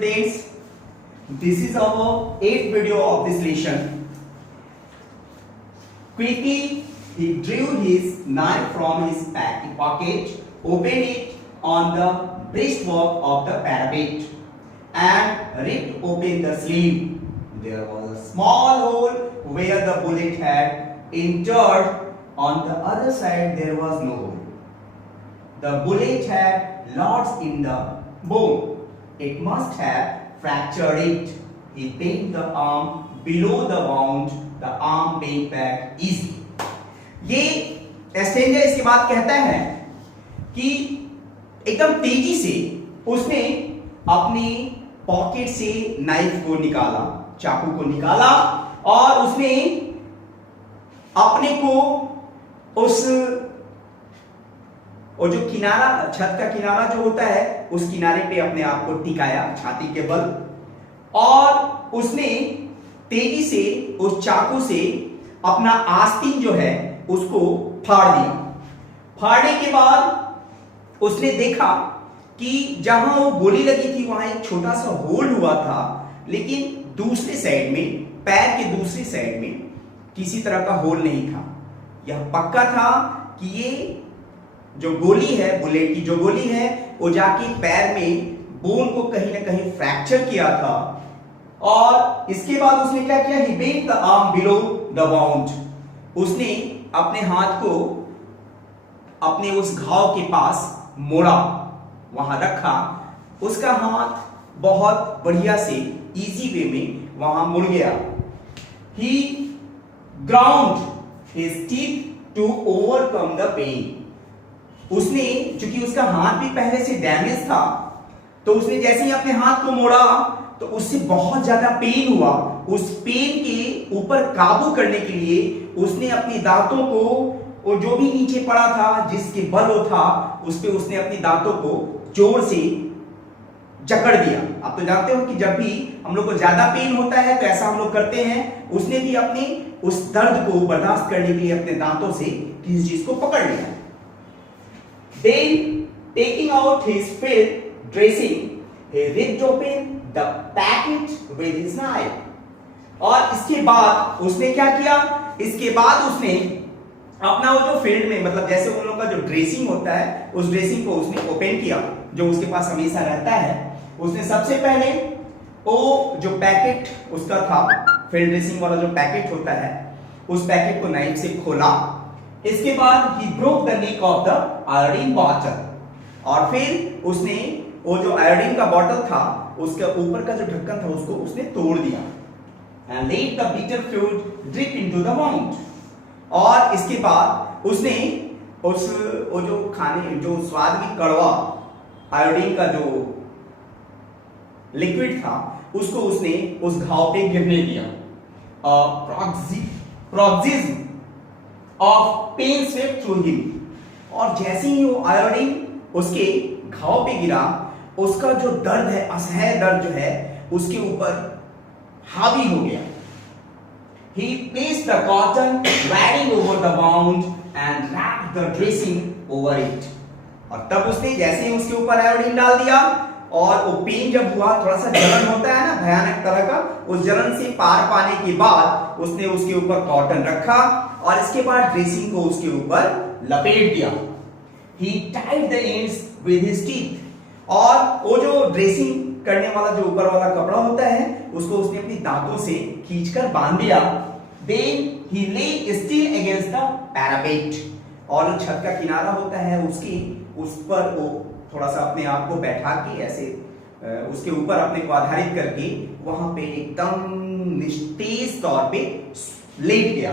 Students, this is our 8th video of this lesson. Quickly, he drew his knife from his pocket, opened it on the breastwork of the parapet, and ripped open the sleeve. There was a small hole where the bullet had entered. On the other side, there was no hole. The bullet had lodged in the bone. It must have fractured it. He bent the arm below the wound. The arm bent back easily. ये एस्टेंजर इसके बाद कहता है कि एकदम तेजी से उसने अपनी पॉकेट से नाइफ को निकाला, चाकू को निकाला और उसने अपने को उस और जो किनारा, छत का किनारा जो होता है, उस किनारे पे अपने आप को टिकाया छाती के बल, और उसने तेजी से उस चाकू से अपना आस्तीन जो है उसको फाड़ दिया। फाड़ने के बाद उसने देखा कि जहां वो गोली लगी थी वहां एक छोटा सा होल हुआ था, लेकिन दूसरे साइड में, पैर के दूसरी साइड में किसी तरह का होल नहीं था। यह पक्का था कि ये जो गोली है, बुलेट की जो गोली है, वो जाके पैर में बोन को कहीं ना कहीं फ्रैक्चर किया था। और इसके बाद उसने क्या किया? He bent the arm below the wound. उसने अपने हाथ को अपने उस घाव के पास मोड़ा, वहां रखा। उसका हाथ बहुत बढ़िया से इजी वे में वहां मुड़ गया। He ground his teeth to overcome the pain. उसने, चूंकि उसका हाथ भी पहले से डैमेज था, तो उसने जैसे ही अपने हाथ को मोड़ा तो उससे बहुत ज्यादा पेन हुआ। उस पेन के ऊपर काबू करने के लिए उसने अपने दांतों को, और जो भी नीचे पड़ा था, जिसके बल वो था, उस पे उसने अपने दांतों को जोर से जकड़ दिया। आप तो जानते हो कि जब भी हम लोग को ज्यादा पेन होता है तो ऐसा हम लोग करते हैं। उसने भी अपने उस दर्द को बर्दाश्त करने के लिए अपने दांतों से किसी चीज को पकड़ लिया। Then, taking out his field dressing, he ripped open the packet with his knife. और इसके बाद उसने क्या किया? इसके बाद उसने अपना वो जो फील्ड में, मतलब जैसे उन लोगों का जो ड्रेसिंग होता है, उस ड्रेसिंग को उसने ओपन किया, जो उसके पास हमेशा रहता है। उसने सबसे पहले वो जो पैकेट उसका था, फील्ड ड्रेसिंग वाला जो पैकेट होता है, उस पैकेट को नाइफ से खोला। इसके बाद he broke the neck of the iodine bottle, और फिर उसने वो जो आयोडीन का बॉटल था, उसके ऊपर का जो ढक्कन था, उसको उसने तोड़ दिया। And let the bitter fluid drip into the wound. और इसके बाद उसने उस वो जो खाने, जो स्वाद में कड़वा आयोडीन का जो लिक्विड था, उसको उसने उस घाव पे गिरने दिया। Paroxysm of pain swept through him. और जैसे ही वो आयोडीन उसके घाव पे गिरा, उसका जो दर्द है, असह्य दर्द जो है, उसके ऊपर हावी हो गया। He placed the cotton wadding over the wound and wrapped the dressing over it. और तब उसने जैसे ही उसके ऊपर आयोडीन डाल दिया, और वो पेन जब हुआ, थोड़ा सा जलन होता है ना, भयानक तरह का, उस जलन से पार पाने के बाद उसने उसके ऊपर कॉटन रखा और इसके बाद ड्रेसिंग को उसके ऊपर लपेट दिया। He tied the ends with his teeth. और वो जो ड्रेसिंग करने वाला जो ऊपर वाला कपड़ा होता है, उसको उसने अपनी दांतों से खींचकर बांध दिया। Then he lay still against the parapet. और जो छत का किनारा होता है, उसकी उस पर वो थोड़ा सा अपने आप को बैठा के, ऐसे उसके ऊपर अपने को आधारित करके वहां पे एकदम निस्तेज तौर पे लेट गया।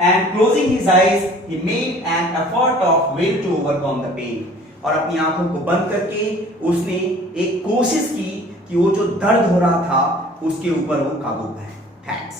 And closing his eyes, he made an effort of will to overcome the pain. और अपनी आंखों को बंद करके उसने एक कोशिश की कि वो जो दर्द हो रहा था, उसके ऊपर वो काबू पाए। थैंक्स।